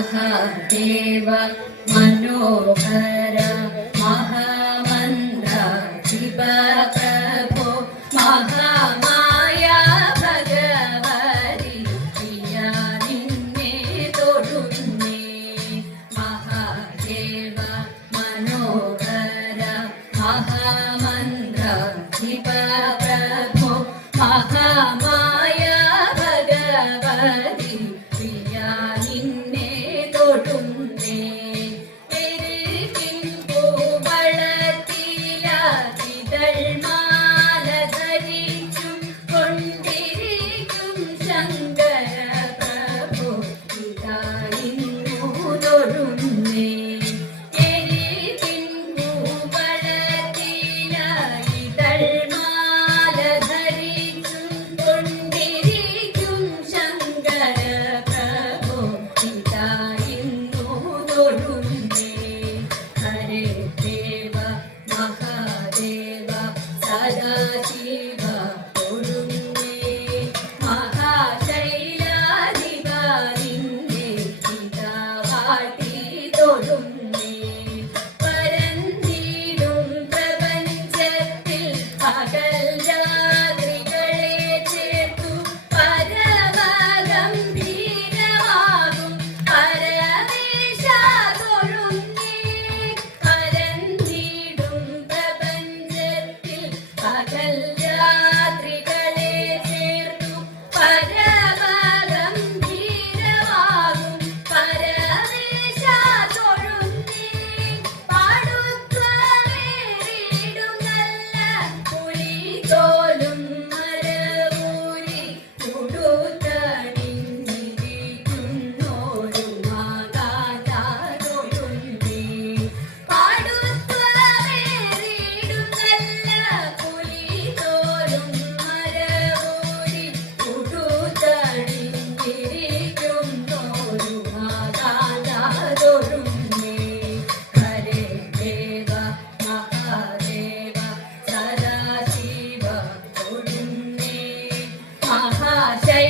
महादेव मनोहर महामंत्र शिव प्रभो महामाया भगवती प्रिया निन्ने तोडुन्ने महादेव मनोहर महामंत्र शिव प्रभो महामाया भगवती प्रिया निन्ने തൊടുന്നേ വളത്തിലാതിതൾ മാല ധരിച്ചും കൊണ്ടിരിക്കും ശങ്കര പ്രഭു ഇതായിരുന്നു തൊടുന്നേ വളത്തിലാതിതൾ മാല ധരിച്ചും കൊണ്ടിരിക്കും ശങ്കര പ്രഭു ഹരേ ദേവ മഹാദേവ സദാശിവ തൊഴുന്നേ മഹാശൈലാധികാരിന്റെ പിതാവാട്ടി തൊഴുന്നേ പരന്നിടും പ്രപഞ്ചത്തിൽ പകൽ രാത്രികളെ ചേർത്തു പരമഗംഭീരമാകും പരമേശ തൊഴുന്നേ പരന്നിടും പ്രപഞ്ചത്തിൽ പകൽ രാത്രികളെ ചേർത്തു പരമഗംഭീരമാകും പരമേശ തൊഴുന്നേ പാടുത്വമേറിയിടും നല്ല പുലിതോലും മരവൂരി ഉടുത്തണിഞ്ഞിരിക്കുന്നോരു മാതാ തൊഴുന്നേ പാടുത്വമേറിയിടും നല്ല പുലിതോലും മരവൂരി ഉടുത്തണിഞ്ഞിരിക്കുന്നോരു മാതാ തൊഴുന്നേ ഹരേ ദേവ മഹാദേവ സദാശിവ തൊഴുന്നേ മഹാശൈലാധികാരിന്റെ